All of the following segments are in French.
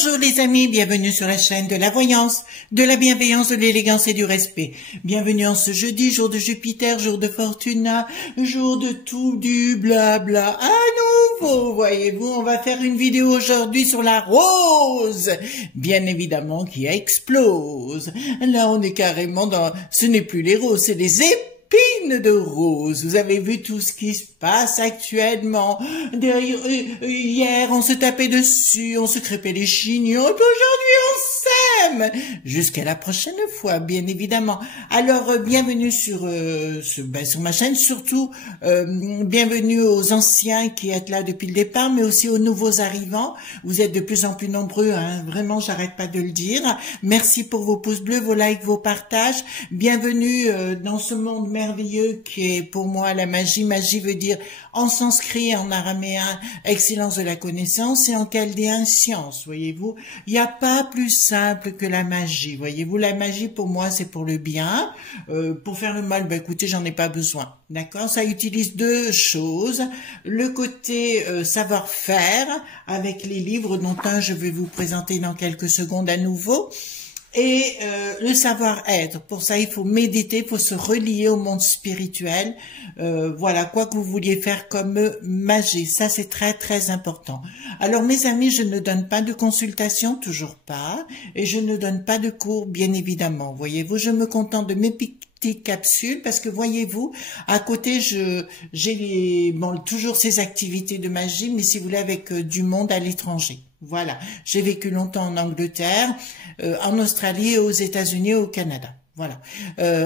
Bonjour les amis, bienvenue sur la chaîne de la voyance, de la bienveillance, de l'élégance et du respect. Bienvenue en ce jeudi, jour de Jupiter, jour de Fortuna, jour de tout du blabla. À nouveau, voyez-vous, on va faire une vidéo aujourd'hui sur la rose, bien évidemment qui explose. Là on est carrément dans, ce n'est plus les roses, c'est les épines de rose. Vous avez vu tout ce qui se passe actuellement. Hier, on se tapait dessus, on se crêpait les chignons, et puis aujourd'hui, on s'aime. Jusqu'à la prochaine fois, bien évidemment. Alors, bienvenue sur ma chaîne, surtout, bienvenue aux anciens qui êtes là depuis le départ, mais aussi aux nouveaux arrivants. Vous êtes de plus en plus nombreux, hein. Vraiment, j'arrête pas de le dire. Merci pour vos pouces bleus, vos likes, vos partages. Bienvenue dans ce monde merveilleux qui est pour moi la magie. Magie veut dire en sanskrit, en araméen, excellence de la connaissance, et en chaldéen, science, voyez-vous. Il n'y a pas plus simple que la magie, voyez-vous. La magie, pour moi, c'est pour le bien. Pour faire le mal, ben écoutez, j'en ai pas besoin, d'accord. Ça utilise deux choses. Le côté savoir-faire, avec les livres dont un je vais vous présenter dans quelques secondes à nouveau. Et le savoir-être, pour ça il faut méditer, il faut se relier au monde spirituel, voilà, quoi que vous vouliez faire comme magie, ça c'est très très important. Alors mes amis, je ne donne pas de consultation, toujours pas, et je ne donne pas de cours, bien évidemment, voyez-vous, je me contente de mes petites capsules, parce que voyez-vous, à côté, j'ai toujours ces activités de magie, mais si vous voulez, avec du monde à l'étranger. Voilà, j'ai vécu longtemps en Angleterre, en Australie, aux États-Unis et au Canada. Voilà,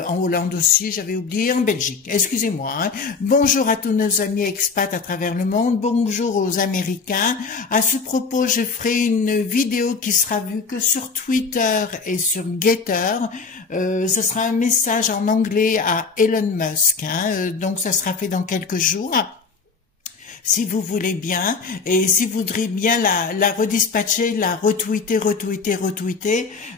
en Hollande aussi, j'avais oublié, en Belgique, excusez-moi. Hein. Bonjour à tous nos amis expats à travers le monde, bonjour aux Américains. À ce propos, je ferai une vidéo qui sera vue que sur Twitter et sur Getter. Ce sera un message en anglais à Elon Musk, hein, donc ça sera fait dans quelques jours. Si vous voulez bien, et si vous voudrez bien la redispatcher, la retweeter,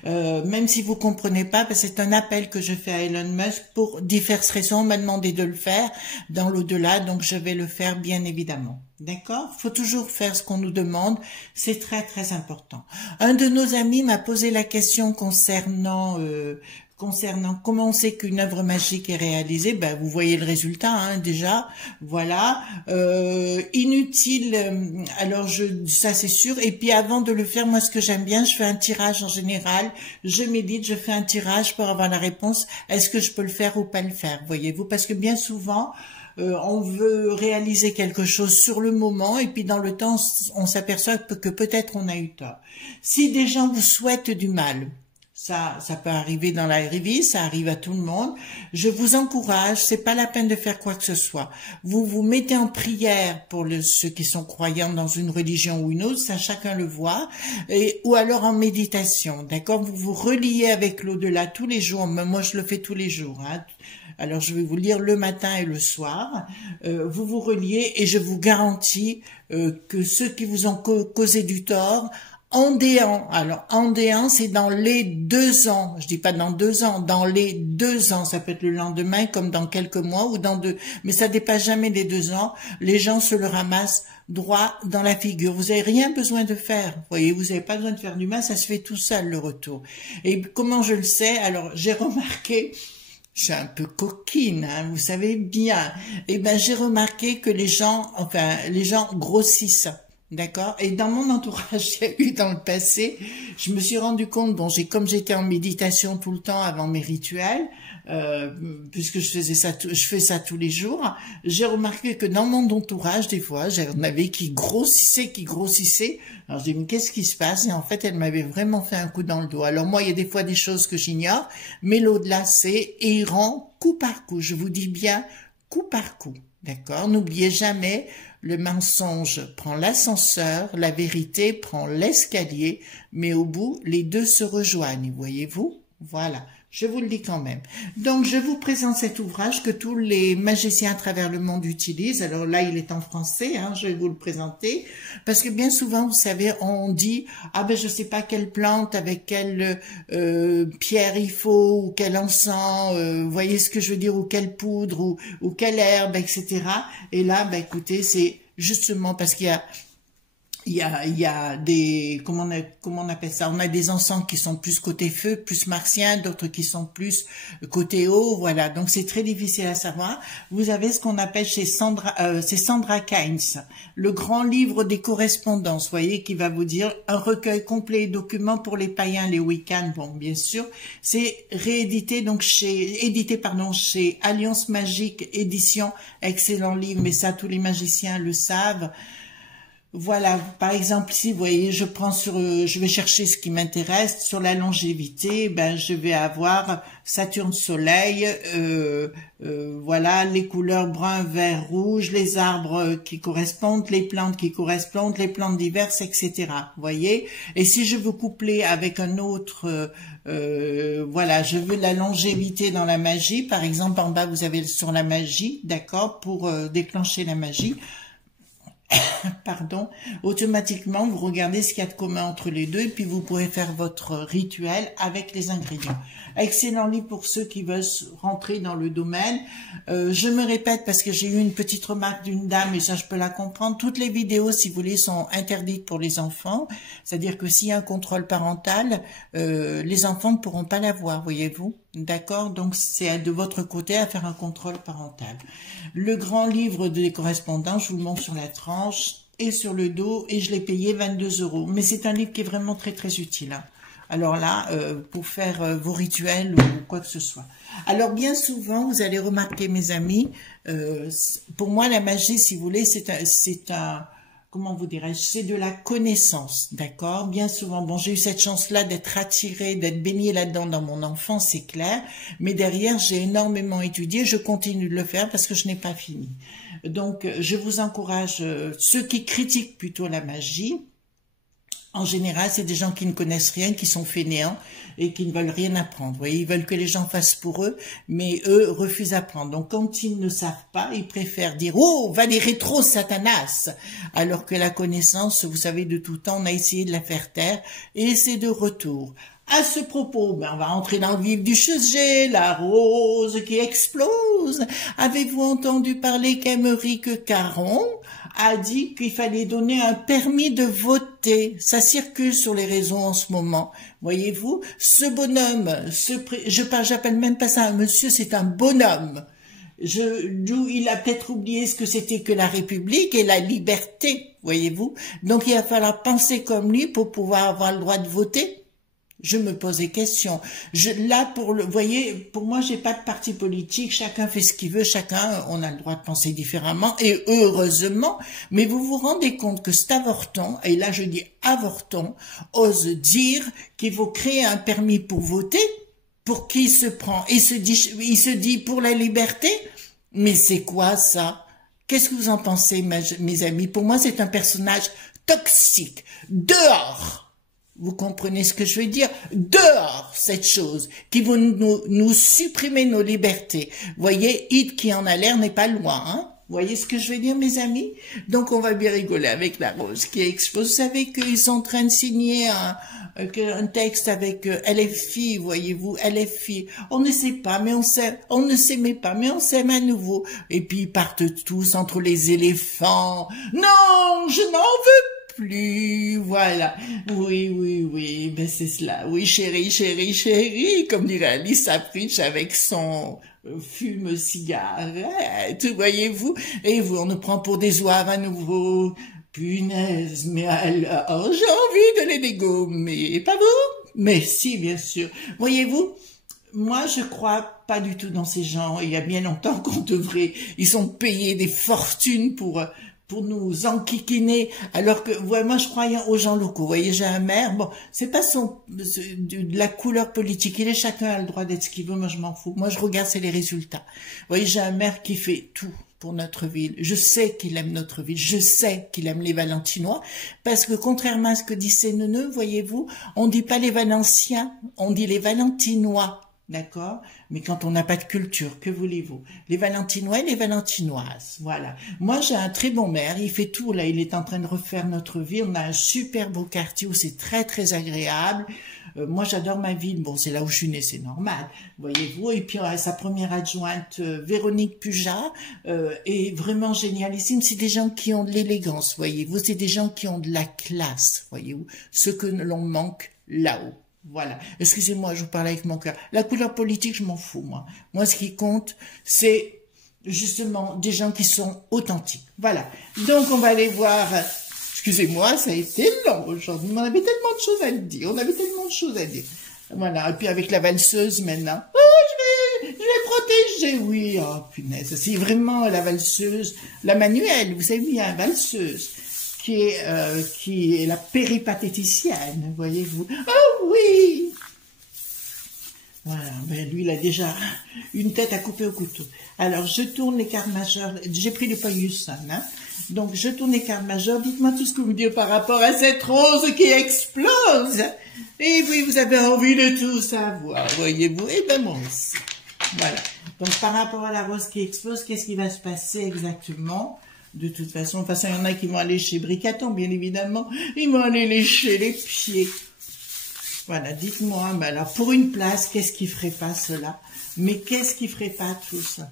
même si vous comprenez pas, parce que c'est un appel que je fais à Elon Musk pour diverses raisons. On m'a demandé de le faire dans l'au-delà, donc je vais le faire bien évidemment. D'accord? Faut toujours faire ce qu'on nous demande, c'est très très important. Un de nos amis m'a posé la question concernant comment on sait qu'une œuvre magique est réalisée. Ben vous voyez le résultat, hein, déjà, voilà. Inutile, alors ça c'est sûr. Et puis avant de le faire, moi ce que j'aime bien, je fais un tirage en général, je médite, je fais un tirage pour avoir la réponse, est-ce que je peux le faire ou pas le faire, voyez-vous, parce que bien souvent on veut réaliser quelque chose sur le moment et puis dans le temps on s'aperçoit que peut-être on a eu tort. Si des gens vous souhaitent du mal, ça peut arriver dans la vie, ça arrive à tout le monde. Je vous encourage, c'est pas la peine de faire quoi que ce soit. Vous vous mettez en prière pour ceux qui sont croyants dans une religion ou une autre, ça chacun le voit, ou alors en méditation, d'accord. Vous vous reliez avec l'au-delà tous les jours. Moi, je le fais tous les jours. Hein. Alors, je vais vous lire le matin et le soir. Vous vous reliez et je vous garantis que ceux qui vous ont causé du tort, endéant, alors endéant c'est dans les 2 ans, je dis pas dans 2 ans, dans les 2 ans, ça peut être le lendemain comme dans quelques mois ou dans 2, mais ça dépasse jamais les 2 ans, les gens se le ramassent droit dans la figure, vous avez rien besoin de faire, vous voyez, vous avez pas besoin de faire du mal, ça se fait tout seul le retour. Et comment je le sais? Alors j'ai remarqué, je suis un peu coquine, hein, vous savez bien, et ben j'ai remarqué que les gens grossissent. D'accord. Et dans mon entourage, il y a eu dans le passé, je me suis rendu compte, comme j'étais en méditation tout le temps avant mes rituels, puisque je fais ça tous les jours, j'ai remarqué que dans mon entourage, des fois, j'en avais qui grossissaient. Alors je dis mais qu'est-ce qui se passe? Et en fait, elle m'avait vraiment fait un coup dans le dos. Alors moi, il y a des fois des choses que j'ignore, mais l'au-delà, c'est errant coup par coup. Je vous dis bien coup par coup. D'accord? N'oubliez jamais, le mensonge prend l'ascenseur, la vérité prend l'escalier, mais au bout, les deux se rejoignent, voyez-vous? Voilà, je vous le dis quand même. Donc, je vous présente cet ouvrage que tous les magiciens à travers le monde utilisent. Alors là, il est en français, hein, je vais vous le présenter. Parce que bien souvent, vous savez, on dit « Ah ben, je sais pas quelle plante, avec quelle pierre il faut, ou quel encens, voyez ce que je veux dire, ou quelle poudre, ou quelle herbe, etc. » Et là, ben écoutez, c'est justement parce qu'il y a il y a des, comment on appelle ça? On a des encens qui sont plus côté feu, plus martien, d'autres qui sont plus côté eau, voilà. Donc c'est très difficile à savoir. Vous avez ce qu'on appelle chez Sandra, c'est Sandra Kynes, le grand livre des correspondances, voyez, qui va vous dire un recueil complet et documents pour les païens, les Wiccans, bon, bien sûr. C'est réédité, donc édité, pardon, chez Alliance Magique Édition, excellent livre, mais ça tous les magiciens le savent. Voilà, par exemple, ici, vous voyez, je prends je vais chercher ce qui m'intéresse. Sur la longévité, ben, je vais avoir Saturne Soleil, voilà, les couleurs brun, vert, rouge, les arbres qui correspondent, les plantes qui correspondent, les plantes diverses, etc. Vous voyez? Et si je veux coupler avec un autre, voilà, je veux la longévité dans la magie, par exemple, en bas, vous avez sur la magie, d'accord, pour déclencher la magie. Pardon, automatiquement vous regardez ce qu'il y a de commun entre les deux et puis vous pourrez faire votre rituel avec les ingrédients. Excellent livre pour ceux qui veulent rentrer dans le domaine. Je me répète parce que j'ai eu une petite remarque d'une dame et ça je peux la comprendre. Toutes les vidéos, si vous voulez, sont interdites pour les enfants. C'est-à-dire que s'il y a un contrôle parental, les enfants ne pourront pas la voir, voyez-vous. D'accord? Donc c'est de votre côté à faire un contrôle parental. Le grand livre des correspondances, je vous le montre sur la tranche et sur le dos et je l'ai payé 22 €. Mais c'est un livre qui est vraiment très très utile. Hein. Alors là, pour faire vos rituels ou quoi que ce soit. Alors bien souvent, vous allez remarquer mes amis, pour moi la magie, si vous voulez, c'est un comment vous dirais-je, c'est de la connaissance, d'accord? Bien souvent, bon, j'ai eu cette chance-là d'être attirée, d'être baignée là-dedans dans mon enfance, c'est clair, mais derrière, j'ai énormément étudié, je continue de le faire parce que je n'ai pas fini. Donc, je vous encourage, ceux qui critiquent plutôt la magie, en général, c'est des gens qui ne connaissent rien, qui sont fainéants et qui ne veulent rien apprendre. Vous voyez, ils veulent que les gens fassent pour eux, mais eux refusent d'apprendre. Donc, quand ils ne savent pas, ils préfèrent dire « Oh, va les rétro, Satanas !» Alors que la connaissance, vous savez, de tout temps, on a essayé de la faire taire et c'est de retour. À ce propos, ben on va entrer dans le vif du sujet, la rose qui explose. Avez-vous entendu parler qu'Aymeric Caron a dit qu'il fallait donner un permis de voter? Ça circule sur les réseaux en ce moment. Voyez-vous, ce bonhomme, j'appelle même pas ça un monsieur, c'est un bonhomme. Il a peut-être oublié ce que c'était que la République et la liberté, voyez-vous. Donc il va falloir penser comme lui pour pouvoir avoir le droit de voter. Je me pose des questions. Vous voyez, pour moi, j'ai pas de parti politique. Chacun fait ce qu'il veut. Chacun, on a le droit de penser différemment. Et heureusement. Mais vous vous rendez compte que cet avorton, et là je dis avorton, ose dire qu'il faut créer un permis pour voter. Pour qui il se prend? Il se dit pour la liberté? Mais c'est quoi ça? Qu'est-ce que vous en pensez, mes amis? Pour moi, c'est un personnage toxique. Dehors! Vous comprenez ce que je veux dire? Dehors, cette chose, qui va nous supprimer nos libertés. Vous voyez, Hit qui en a l'air n'est pas loin, hein? Vous voyez ce que je veux dire, mes amis? Donc, on va bien rigoler avec la rose qui explose. Vous savez qu'ils sont en train de signer un texte avec LFI, voyez-vous, LFI. On ne sait pas, mais on ne s'aimait pas, mais on s'aime à nouveau. Et puis, ils partent tous entre les éléphants. Non, je n'en veux plus, voilà. Oui, ben c'est cela. Oui, chérie, comme dirait Alice Sapritch avec son fume-cigarette, voyez-vous. Et vous, on nous prend pour des zouaves à nouveau. Punaise, mais alors, j'ai envie de les dégommer, pas vous? Mais si, bien sûr. Voyez-vous, moi, je crois pas du tout dans ces gens. Il y a bien longtemps qu'on devrait... Ils sont payés des fortunes pour nous enquiquiner, alors que moi je crois aux gens locaux. Vous voyez, j'ai un maire, bon, c'est pas de la couleur politique, chacun a le droit d'être ce qu'il veut, moi je m'en fous. Moi je regarde, c'est les résultats. Vous voyez, j'ai un maire qui fait tout pour notre ville. Je sais qu'il aime notre ville, je sais qu'il aime les Valentinois, parce que contrairement à ce que dit Séneneux, voyez-vous, on dit pas les Valenciens, on dit les Valentinois. D'accord? Mais quand on n'a pas de culture, que voulez-vous? Les Valentinois et les Valentinoises, voilà. Moi, j'ai un très bon maire, il fait tout, là, il est en train de refaire notre ville, on a un super beau quartier où c'est très, très agréable. Moi, j'adore ma ville. Bon, c'est là où je suis née, c'est normal, voyez-vous. Et puis, sa première adjointe, Véronique Puja, est vraiment génialissime. C'est des gens qui ont de l'élégance, voyez-vous. C'est des gens qui ont de la classe, voyez-vous. Ce que l'on manque là-haut. Voilà. Excusez-moi, je vous parle avec mon cœur. La couleur politique, je m'en fous, moi. Moi, ce qui compte, c'est justement des gens qui sont authentiques. Voilà. Donc, on va aller voir... Excusez-moi, ça a été long aujourd'hui. On avait tellement de choses à dire. On avait tellement de choses à dire. Voilà. Et puis, avec la valseuse, maintenant. Oh, je vais protéger. Oui, oh, punaise. C'est vraiment la valseuse. La manuelle, vous savez, il y a une valseuse qui est la péripatéticienne, voyez-vous. Oh, oui! Voilà, ben lui, il a déjà une tête à couper au couteau. Alors, je tourne les cartes majeures. J'ai pris le Paulus, hein. Donc, je tourne les cartes majeures. Dites-moi tout ce que vous dites par rapport à cette rose qui explose. Et oui, vous avez envie de tout savoir, voyez-vous. Et ben, moi aussi. Voilà. Donc, par rapport à la rose qui explose, qu'est-ce qui va se passer exactement? De toute façon, il y en a qui vont aller chez Bricaton, bien évidemment. Ils vont aller lécher les pieds. Voilà, dites-moi, ben alors, pour une place, qu'est-ce qui ferait pas cela? Mais qu'est-ce qui ferait pas tout ça?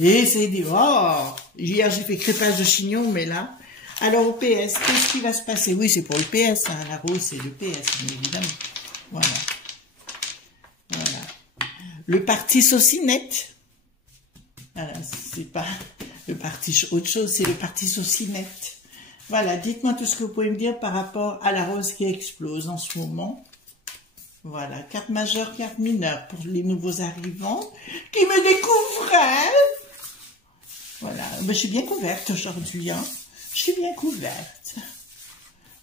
Et c'est dit, oh, hier j'ai fait crépage de chignon, mais là, alors au PS, qu'est-ce qui va se passer? Oui, c'est pour le PS, hein, la rose c'est le PS, bien évidemment. Voilà. Voilà. Le parti saucinette. Voilà, c'est pas le parti autre chose, c'est le parti saucinette. Voilà, dites-moi tout ce que vous pouvez me dire par rapport à la rose qui explose en ce moment. Voilà, carte majeure, carte mineure pour les nouveaux arrivants qui me découvraient. Voilà, ben, je suis bien couverte aujourd'hui, hein. Je suis bien couverte.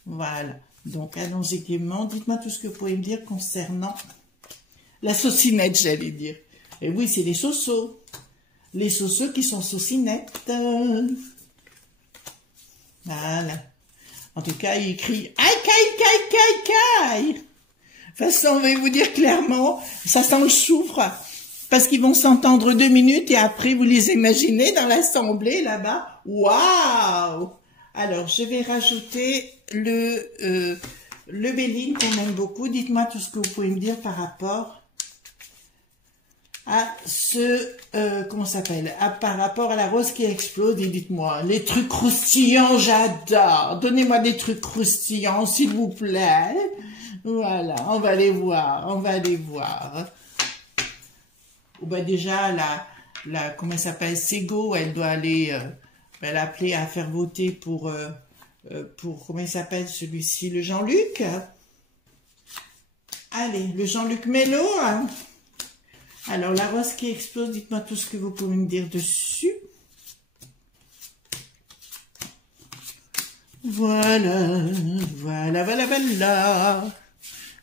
Voilà, donc allons-y gaiement. Dites-moi tout ce que vous pouvez me dire concernant la saucinette, j'allais dire. Et oui, c'est les sauceaux. Les sauceaux qui sont saucinettes. Voilà. En tout cas, il crie « Aïe, caille, caille, caille, caille !» De toute façon, on va vous dire clairement, ça sent le soufre. Parce qu'ils vont s'entendre 2 minutes et après, vous les imaginez dans l'assemblée, là-bas. Waouh! Alors, je vais rajouter le Béline qu'on aime beaucoup. Dites-moi tout ce que vous pouvez me dire par rapport à comment ça s'appelle, par rapport à la rose qui explose. Et dites-moi, les trucs croustillants, j'adore. Donnez-moi des trucs croustillants, s'il vous plaît. Voilà, on va les voir, on va les voir. Ou ben déjà, comment elle s'appelle, Sego, elle doit aller, elle a appelé à faire voter pour comment il s'appelle celui-ci, le Jean-Luc. Allez, le Jean-Luc Mello, hein. Alors, la rose qui explose, dites-moi tout ce que vous pouvez me dire dessus. Voilà, voilà, voilà, voilà.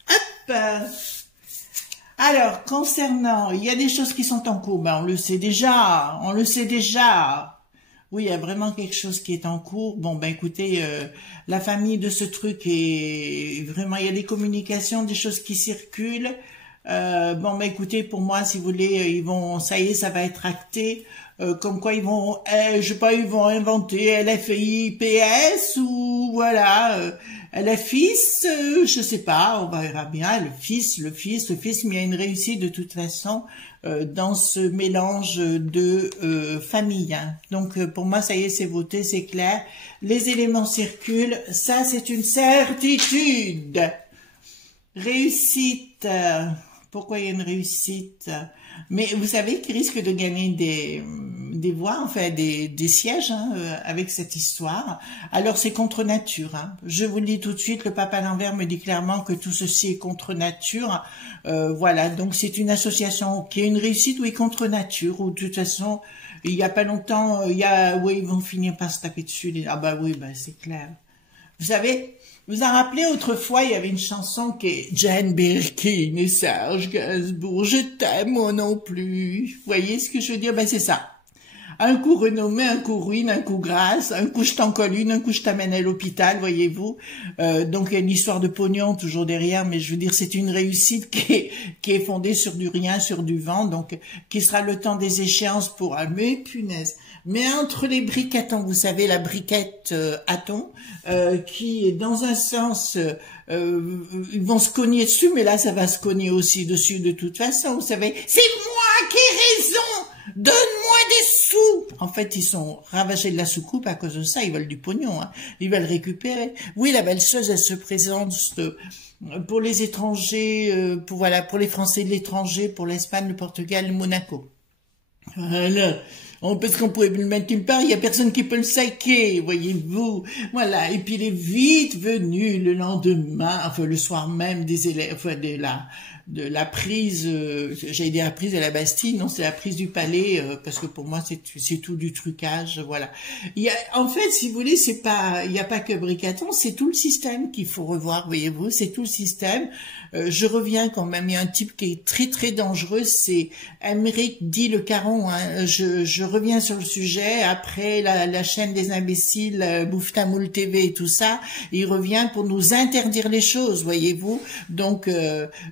Hop. Alors, concernant, il y a des choses qui sont en cours, ben, on le sait déjà, on le sait déjà. Oui, il y a vraiment quelque chose qui est en cours. Bon, ben écoutez, la famille de ce truc est vraiment, il y a des communications, des choses qui circulent. Bon, ben écoutez, pour moi, si vous voulez, ils vont, ça y est, ça va être acté. Comme quoi ils vont, je sais pas, ils vont inventer LFIPS ou voilà, LFIS, je sais pas, on verra bien, le fils, mais il y a une réussite de toute façon dans ce mélange de familles. Hein. Donc pour moi, ça y est, c'est voté, c'est clair. Les éléments circulent, ça c'est une certitude. Réussite. Pourquoi il y a une réussite? Mais vous savez qu'ils risquent de gagner des voix, enfin des sièges hein, avec cette histoire. Alors c'est contre nature. Hein. Je vous le dis tout de suite, le pape à l'envers me dit clairement que tout ceci est contre nature. Voilà, donc c'est une association qui a une réussite, oui, contre nature. Ou de toute façon, il n'y a pas longtemps, oui, ils vont finir par se taper dessus. Ah bah oui, bah c'est clair. Vous savez, vous en rappelez, autrefois, il y avait une chanson qui est Jane Birkin et Serge Gainsbourg, je t'aime moi non plus. Vous voyez ce que je veux dire? Ben c'est ça. Un coup renommée, un coup ruine, un coup grâce, un coup je t'en colle une, un coup je t'amène à l'hôpital, voyez-vous. Donc il y a une histoire de pognon toujours derrière, mais je veux dire c'est une réussite qui est fondée sur du rien, sur du vent, donc qui sera le temps des échéances pour mais punaise. Mais entre les briquettes, vous savez la briquette à thon, qui est dans un sens ils vont se cogner dessus, mais là ça va se cogner aussi dessus de toute façon, vous savez. C'est moi qui ai raison. Donne-moi des sous. En fait, ils sont ravagés de la soucoupe à cause de ça. Ils veulent du pognon. Hein. Ils veulent récupérer. Oui, la belle-chose, elle se présente pour les étrangers, pour les Français de l'étranger, pour l'Espagne, le Portugal, le Monaco. Voilà. Parce qu'on pourrait le mettre une part, il y a personne qui peut le saquer, voyez-vous. Voilà. Et puis il est vite venu le lendemain, enfin le soir même des élèves, enfin de la prise, j'allais dire la prise de la Bastille, non, c'est la prise du palais, parce que pour moi c'est tout du trucage, voilà. En fait, si vous voulez, il n'y a pas que Bricaton, c'est tout le système qu'il faut revoir, voyez-vous, c'est tout le système. Je reviens quand même, il y a un type qui est très très dangereux, c'est Aymeric dit le Caron, hein. Je reviens sur le sujet, après la chaîne des imbéciles, Bouftamoul TV et tout ça, il revient pour nous interdire les choses, voyez-vous. Donc,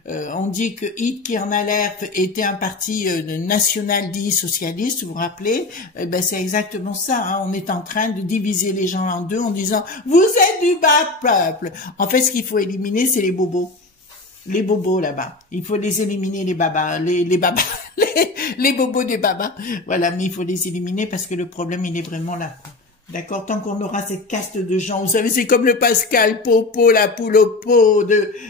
on dit que HIT qui en alerte était un parti national dit socialiste, vous vous rappelez, ben c'est exactement ça, hein. On est en train de diviser les gens en deux en disant « Vous êtes du bas peuple ». En fait, ce qu'il faut éliminer, c'est les bobos. Les bobos là-bas, il faut les éliminer, les babas, les babas, les bobos des babas. Voilà, mais il faut les éliminer parce que le problème, il est vraiment là. D'accord, tant qu'on aura cette caste de gens, vous savez, c'est comme le Pascal Popo, la poule au pot,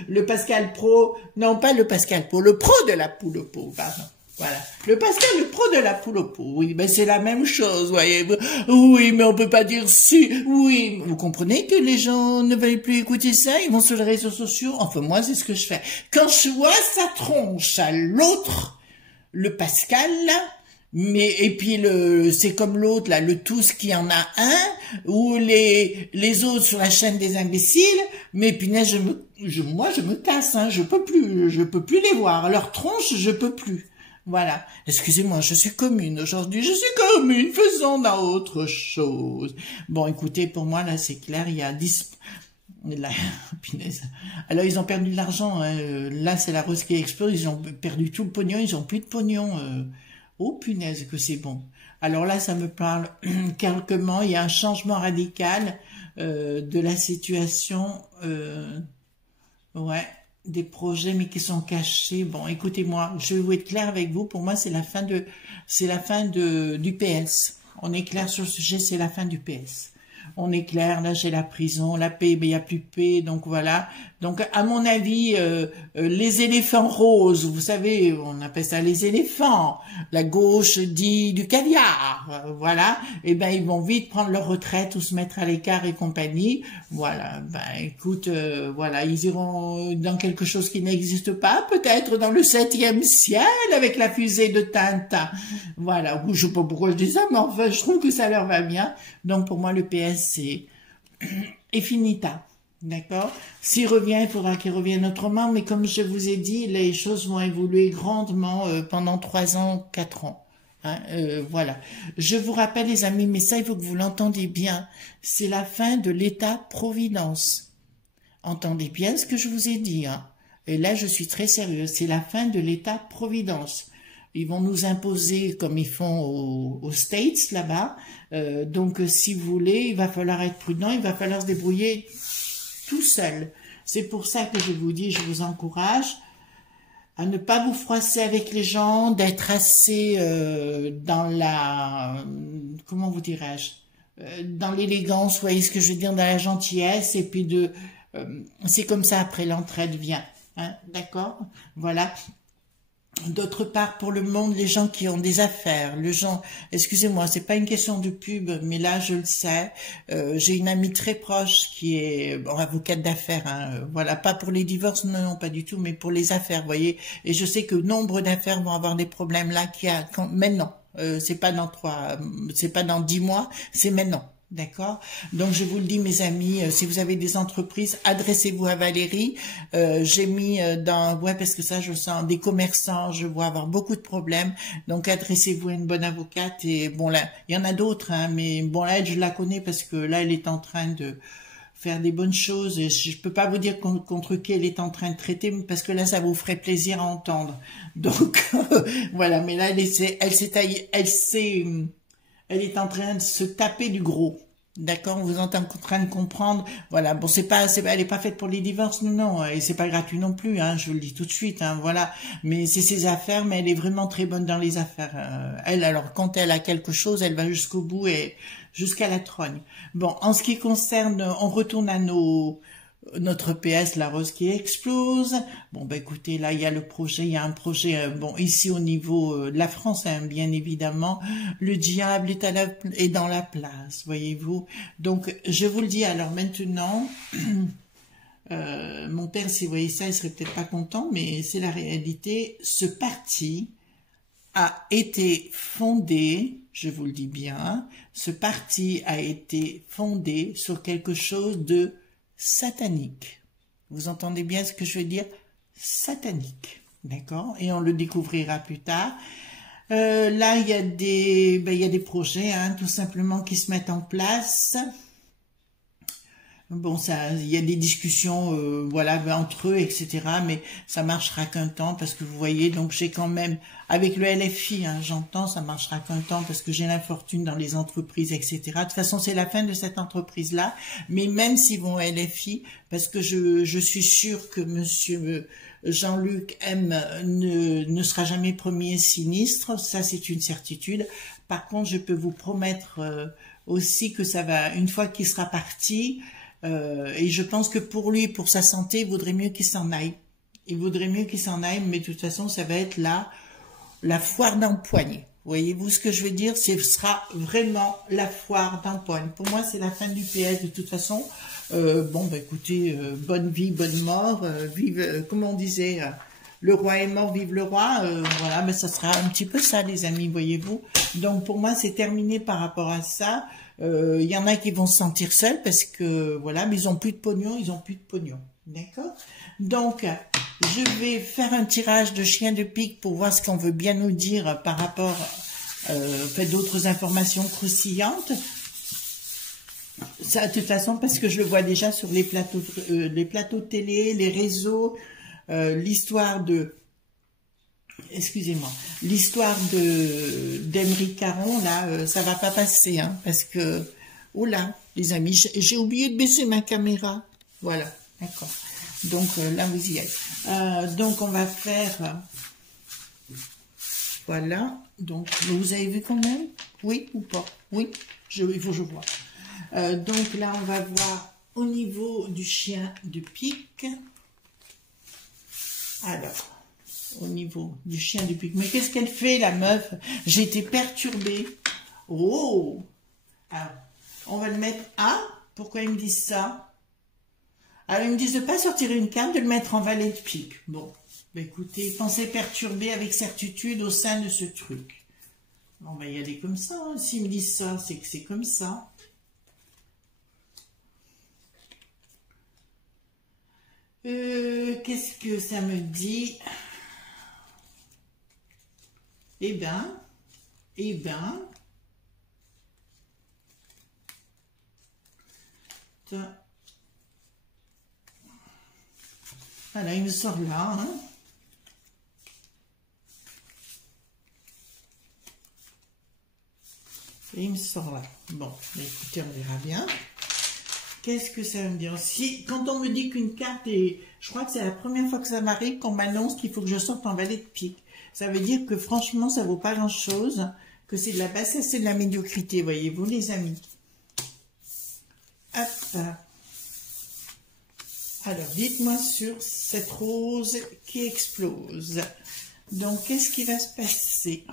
le Pascal Pro, non pas le Pascal Po, le pro de la poule au pot, pardon. Voilà. Le Pascal, le pro de la poule au pot. Oui, ben c'est la même chose, voyez. Oui, mais on peut pas dire si. Oui, vous comprenez que les gens ne veulent plus écouter ça, ils vont sur les réseaux sociaux. Enfin, moi, c'est ce que je fais. Quand je vois sa tronche à l'autre, le Pascal, là, et puis c'est comme l'autre, là, le tous qui en a un, ou les autres sur la chaîne des imbéciles, mais punaise, moi, je me casse, hein, je peux plus les voir. Leur tronche, je peux plus. Voilà. Excusez-moi, je suis commune aujourd'hui. Je suis commune. Faisons autre chose. Bon, écoutez, pour moi, là, c'est clair. Il y a 10... Là, punaise. Alors, ils ont perdu de l'argent. Hein. Là, c'est la rose qui explose. Ils ont perdu tout le pognon. Ils ont plus de pognon. Oh, punaise, que c'est bon. Alors là, ça me parle calquement. Il y a un changement radical de la situation. Ouais. Des projets mais qui sont cachés. Bon, écoutez-moi, je vais vous être clair avec vous. Pour moi, c'est la fin du PS. On est clair sur le sujet, c'est la fin du PS. On est clair, là j'ai la prison, la paix, mais il n'y a plus de paix, donc voilà. Donc à mon avis, les éléphants roses, vous savez, on appelle ça les éléphants, la gauche dit du caviar, voilà, et ben ils vont vite prendre leur retraite ou se mettre à l'écart et compagnie, voilà, ben écoute, voilà, ils iront dans quelque chose qui n'existe pas, peut-être dans le 7e ciel avec la fusée de Tintin, voilà, je sais pas pourquoi je dis ça, mais enfin je trouve que ça leur va bien, donc pour moi le PS c'est finita, d'accord. S'il revient, il faudra qu'il revienne autrement, mais comme je vous ai dit, les choses vont évoluer grandement pendant 3 ans, 4 ans. Hein, voilà. Je vous rappelle, les amis, mais ça, il faut que vous l'entendiez bien, c'est la fin de l'État-providence. Entendez bien ce que je vous ai dit, hein. Et là, je suis très sérieuse, c'est la fin de l'État-providence. Ils vont nous imposer comme ils font aux States là-bas. Donc, si vous voulez, il va falloir être prudent, il va falloir se débrouiller tout seul. C'est pour ça que je vous dis, je vous encourage à ne pas vous froisser avec les gens, d'être assez dans la... Comment vous dirais-je, dans l'élégance, vous voyez ce que je veux dire, dans la gentillesse, et puis c'est comme ça, après l'entraide vient. Hein, d'accord. Voilà. D'autre part, pour le monde, les gens qui ont des affaires, excusez-moi, c'est pas une question de pub, mais là, je le sais, j'ai une amie très proche qui est avocate d'affaires, hein, voilà, pas pour les divorces, non, pas du tout, mais pour les affaires, vous voyez, et je sais que nombre d'affaires vont avoir des problèmes là, maintenant, c'est pas dans 10 mois, c'est maintenant. D'accord? Donc, je vous le dis, mes amis, si vous avez des entreprises, adressez-vous à Valérie. J'ai mis ouais, parce que ça, je sens des commerçants, je vois avoir beaucoup de problèmes. Donc, adressez-vous à une bonne avocate. Et bon, là, il y en a d'autres, hein, mais bon, là, je la connais parce que là, elle est en train de faire des bonnes choses. Et je peux pas vous dire contre qui elle est en train de traiter, parce que là, ça vous ferait plaisir à entendre. Donc, voilà. Mais là, elle est en train de se taper du gros. D'accord, vous êtes en train de comprendre. Voilà, bon, elle est pas faite pour les divorces, non, et c'est pas gratuit non plus, hein, je vous le dis tout de suite, hein, voilà. Mais c'est ses affaires, mais elle est vraiment très bonne dans les affaires. Alors, quand elle a quelque chose, elle va jusqu'au bout et jusqu'à la trogne. Bon, en ce qui concerne, on retourne à notre PS, la rose qui explose. Bon, ben écoutez, là, il y a un projet, bon, ici au niveau de la France, hein, bien évidemment, le diable est dans la place, voyez-vous. Donc, je vous le dis, alors maintenant, mon père, si vous voyez ça, il serait peut-être pas content, mais c'est la réalité. Ce parti a été fondé, je vous le dis bien, ce parti a été fondé sur quelque chose de satanique. Vous entendez bien ce que je veux dire? Satanique. D'accord? Et on le découvrira plus tard. Là, il y a des projets, hein, tout simplement, qui se mettent en place. Bon, il y a des discussions, voilà, entre eux, etc. Mais ça marchera qu'un temps, parce que vous voyez, donc j'ai quand même, avec le LFI, hein, j'entends, ça marchera qu'un temps, parce que j'ai l'infortune dans les entreprises, etc. De toute façon, c'est la fin de cette entreprise-là. Mais même s'ils vont au LFI, parce que je suis sûre que monsieur Jean-Luc M ne sera jamais premier sinistre, ça c'est une certitude. Par contre, je peux vous promettre aussi que ça va, une fois qu'il sera parti, et je pense que pour lui, pour sa santé, il vaudrait mieux qu'il s'en aille. Il vaudrait mieux qu'il s'en aille, mais de toute façon, ça va être la foire d'empoigne. Voyez-vous ce que je veux dire? Ce sera vraiment la foire d'empoigne. Pour moi, c'est la fin du PS de toute façon. Bon, bah écoutez, bonne vie, bonne mort, vive, comme on disait, le roi est mort, vive le roi. Voilà, mais ça sera un petit peu ça, les amis, voyez-vous. Donc pour moi, c'est terminé par rapport à ça. Il y en a qui vont se sentir seuls parce que, voilà, mais ils ont plus de pognon, d'accord? Donc, je vais faire un tirage de chien de pique pour voir ce qu'on veut bien nous dire par rapport à d'autres informations croustillantes. Ça, de toute façon, parce que je le vois déjà sur les plateaux de télé, les réseaux, l'histoire de... Excusez-moi, l'histoire d'Emery Caron, là, ça va pas passer, hein, parce que, oh là, les amis, j'ai oublié de baisser ma caméra. Voilà, d'accord. Donc, là, vous y êtes. Donc, on va faire, voilà. Donc, vous avez vu quand même? Oui ou pas? Oui, il faut que je vois. Donc, là, on va voir au niveau du chien de pique. Alors... au niveau du chien du pic. Mais qu'est-ce qu'elle fait, la meuf? J'ai été perturbée. Oh! Alors, on va le mettre à... Pourquoi ils me disent ça? Alors, ils me disent de ne pas sortir une carte, de le mettre en valet de pique. Bon, bah, écoutez, pensez perturber avec certitude au sein de ce truc. On va y aller comme ça. Hein. S'ils me disent ça, c'est que c'est comme ça. Qu'est-ce que ça me dit? Eh ben, voilà, il me sort là, hein. Et il me sort là. Bon, bah écoutez, on verra bien. Qu'est-ce que ça veut dire? Si, quand on me dit qu'une carte est... Je crois que c'est la première fois que ça m'arrive qu'on m'annonce qu'il faut que je sorte en valet de pique. Ça veut dire que franchement, ça vaut pas grand-chose, que c'est de la bassesse, c'est de la médiocrité, voyez-vous, les amis. Hop. Alors, dites-moi sur cette rose qui explose. Donc, qu'est-ce qui va se passer?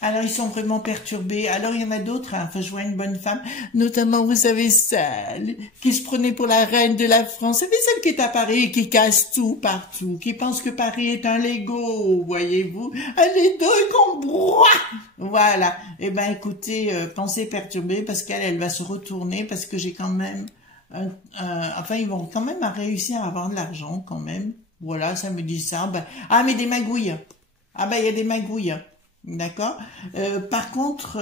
Alors, ils sont vraiment perturbés. Alors, il y en a d'autres, hein. Enfin, je vois une bonne femme, notamment, vous savez, celle qui se prenait pour la reine de la France. Vous savez, celle qui est à Paris, qui casse tout partout, qui pense que Paris est un Lego, voyez-vous. Elle est deux qu'on broie. Voilà. Eh ben, écoutez, pensée perturbée, parce elle va se retourner, parce que j'ai quand même, enfin, ils vont quand même réussir à avoir de l'argent, quand même. Voilà, ça me dit ça. Ben, ah, mais des magouilles. Ah, ben, il y a des magouilles. D'accord. Par contre,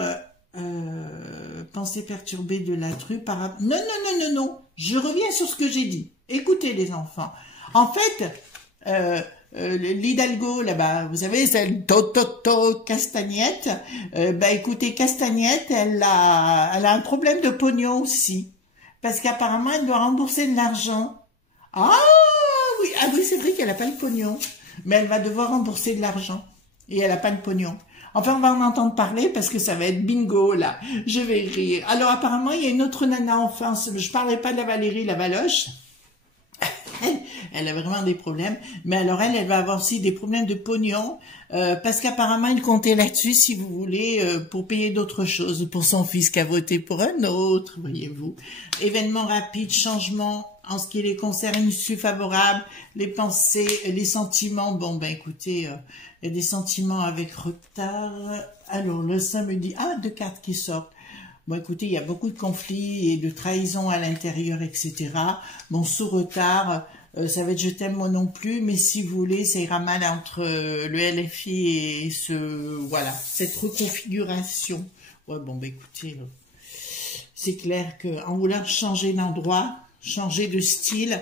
pensée perturbée de la true par rapport... Non, non, non, non, non. Je reviens sur ce que j'ai dit. Écoutez, les enfants. En fait, l'Hidalgo, là-bas, vous savez, c'est le Toto Castagnette. Bah, écoutez, Castagnette, elle a un problème de pognon aussi. Parce qu'apparemment, elle doit rembourser de l'argent. Ah oui, c'est vrai qu'elle n'a pas le pognon. Mais elle va devoir rembourser de l'argent. Et elle n'a pas le pognon. Enfin, on va en entendre parler parce que ça va être bingo, là. Je vais rire. Alors, apparemment, il y a une autre nana en France. Je parlerai pas de la Valérie, la Valoche. Elle a vraiment des problèmes. Mais alors, elle va avoir aussi des problèmes de pognon. Parce qu'apparemment, elle comptait là-dessus, si vous voulez, pour payer d'autres choses. Pour son fils qui a voté pour un autre, voyez-vous. Événement rapide, changement en ce qui les concerne, issue favorable, les pensées, les sentiments. Bon, ben écoutez, il y a des sentiments avec retard. Alors, le samedi, deux cartes qui sortent. Bon, écoutez, il y a beaucoup de conflits et de trahisons à l'intérieur, etc. Bon, sous retard, ça va être je t'aime moi non plus, mais si vous voulez, ça ira mal entre le LFI et voilà, cette reconfiguration. Ouais, bon, ben écoutez, c'est clair qu'en voulant changer d'endroit, changer de style,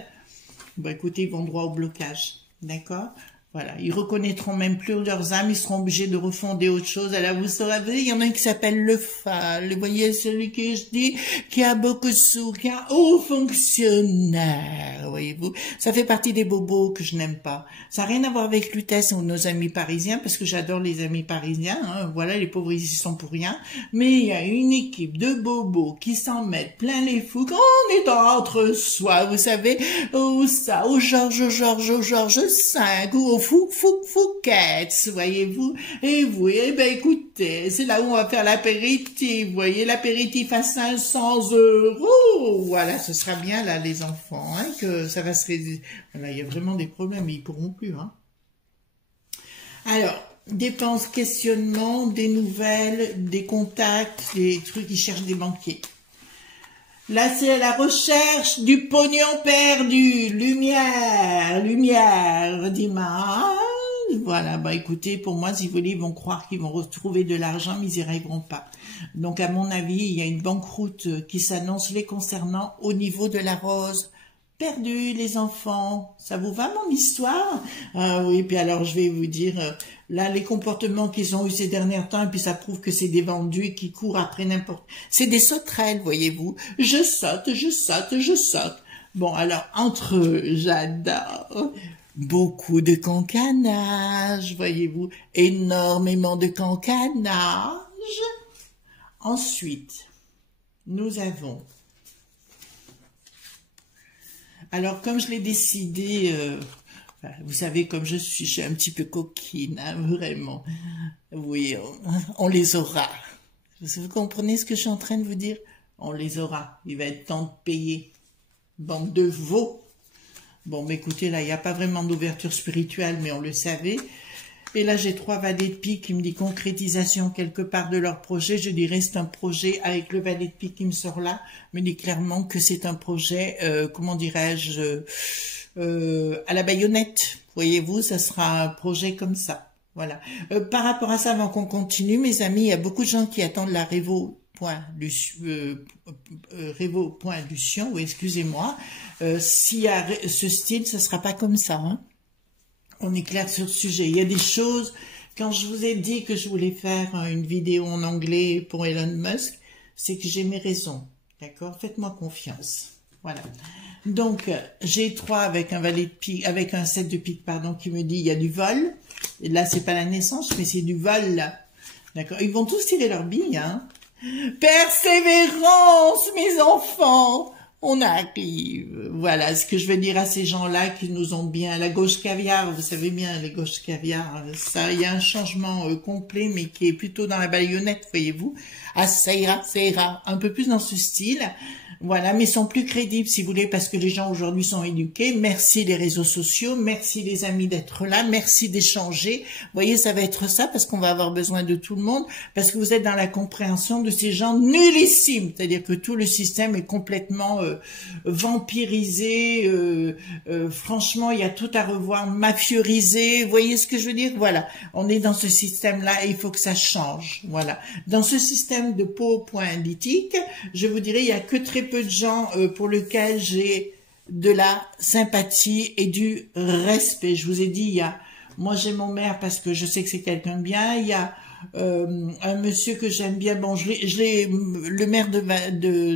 bah écoutez, ils vont droit au blocage, d'accord? Voilà, ils reconnaîtront même plus leurs âmes, ils seront obligés de refonder autre chose. Alors vous savez, il y en a un qui s'appelle le Fall, vous voyez celui que je dis, qui a beaucoup de sous, qui est un haut fonctionnaire, voyez-vous. Ça fait partie des bobos que je n'aime pas. Ça n'a rien à voir avec Lutèce ou nos amis parisiens, parce que j'adore les amis parisiens, hein. Voilà, les pauvres ils y sont pour rien. Mais il y a une équipe de bobos qui s'en mettent plein les fous, on est entre soi, vous savez, au Georges V, ou au Fouquet's, voyez-vous. Et vous, eh ben écoutez, c'est là où on va faire l'apéritif, vous voyez, l'apéritif à 500 €. Voilà, ce sera bien là, les enfants, hein, que ça va se réduire. Voilà, il y a vraiment des problèmes, ils pourront plus, hein. Alors, dépenses, questionnements, des nouvelles, des contacts, des trucs, ils cherchent des banquiers. Là, c'est la recherche du pognon perdu. Lumière, lumière, dimanche. Voilà, bah écoutez, pour moi, si vous voulez, ils vont croire qu'ils vont retrouver de l'argent, mais ils n'y arriveront pas. Donc, à mon avis, il y a une banqueroute qui s'annonce les concernant au niveau de la rose. Perdu, les enfants. Ça vous va, mon histoire? Ah oui, puis alors, je vais vous dire, là, les comportements qu'ils ont eu ces derniers temps, et puis ça prouve que c'est des vendus qui courent après n'importe... C'est des sauterelles, voyez-vous. Je saute, je saute, je saute. Bon, alors, entre eux, j'adore. Beaucoup de cancanage, voyez-vous. Énormément de cancanage. Ensuite, nous avons... Alors, comme je l'ai décidé, vous savez, comme je suis un petit peu coquine, hein, vraiment. Oui, on les aura. Vous comprenez ce que je suis en train de vous dire? On les aura. Il va être temps de payer. Bande de veaux. Bon, mais écoutez, là, il n'y a pas vraiment d'ouverture spirituelle, mais on le savait. Et là, j'ai 3 valets de pique qui me dit concrétisation quelque part de leur projet. Je dirais c'est un projet avec le valet de pique qui me sort là, me dit clairement que c'est un projet, comment dirais-je, à la baïonnette. Voyez-vous, ça sera un projet comme ça. Voilà. Par rapport à ça, avant qu'on continue, mes amis, il y a beaucoup de gens qui attendent la révolution, oui, excusez-moi. S'il y a ce style, ça sera pas comme ça, hein. On est clair sur le sujet. Il y a des choses, quand je vous ai dit que je voulais faire une vidéo en anglais pour Elon Musk, c'est que j'ai mes raisons. D'accord? Faites-moi confiance. Voilà. Donc, j'ai 3 avec un valet de pique, avec un 7 de pique, pardon, qui me dit il y a du vol. Et là, c'est pas la naissance, mais c'est du vol, là. D'accord? Ils vont tous tirer leur bille, hein. Persévérance, mes enfants! on arrive. Voilà ce que je veux dire à ces gens-là qui nous ont bien. La gauche caviar, vous savez bien, les gauches caviar, ça, il y a un changement complet, mais qui est plutôt dans la baïonnette, voyez-vous. Ah, ça ira, un peu plus dans ce style. Voilà, mais ils sont plus crédibles, si vous voulez, parce que les gens aujourd'hui sont éduqués. Merci les réseaux sociaux, merci les amis d'être là, merci d'échanger. Vous voyez, ça va être ça, parce qu'on va avoir besoin de tout le monde, parce que vous êtes dans la compréhension de ces gens nullissimes, c'est-à-dire que tout le système est complètement vampirisé, franchement, il y a tout à revoir, mafiorisé, vous voyez ce que je veux dire? Voilà, on est dans ce système-là et il faut que ça change, voilà. Dans ce système de politique, je vous dirais, il y a que très peu de gens pour lesquels j'ai de la sympathie et du respect. Je vous ai dit, moi j'ai mon maire parce que je sais que c'est quelqu'un de bien, il y a un monsieur que j'aime bien, bon, le maire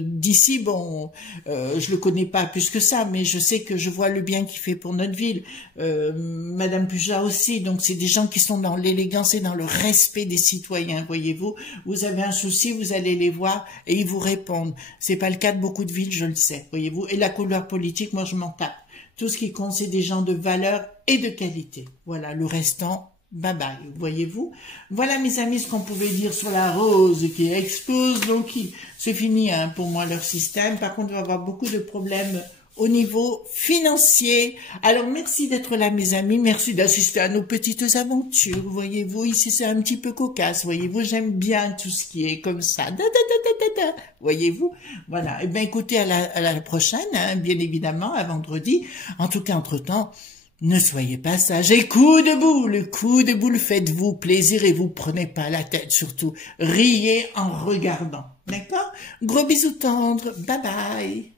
d'ici, bon, je le connais pas plus que ça, mais je sais que je vois le bien qu'il fait pour notre ville, Madame Puja aussi, donc c'est des gens qui sont dans l'élégance et dans le respect des citoyens, voyez-vous. Vous avez un souci, vous allez les voir et ils vous répondent. C'est pas le cas de beaucoup de villes, je le sais, voyez-vous. Et la couleur politique, moi je m'en tape. Tout ce qui compte, c'est des gens de valeur et de qualité. Voilà, le restant, bye bye, voyez-vous. Voilà mes amis ce qu'on pouvait dire sur la rose qui explose, donc c'est fini hein, pour moi leur système. Par contre, on va avoir beaucoup de problèmes au niveau financier. Alors merci d'être là mes amis, merci d'assister à nos petites aventures, voyez-vous. Ici c'est un petit peu cocasse, voyez-vous, j'aime bien tout ce qui est comme ça, voyez-vous. Voilà, et bien écoutez à la prochaine, hein, bien évidemment, à vendredi. En tout cas, entre-temps, ne soyez pas sages. Et coup de boule, faites-vous plaisir et vous prenez pas la tête surtout. Riez en regardant. D'accord? Gros bisous tendres. Bye bye.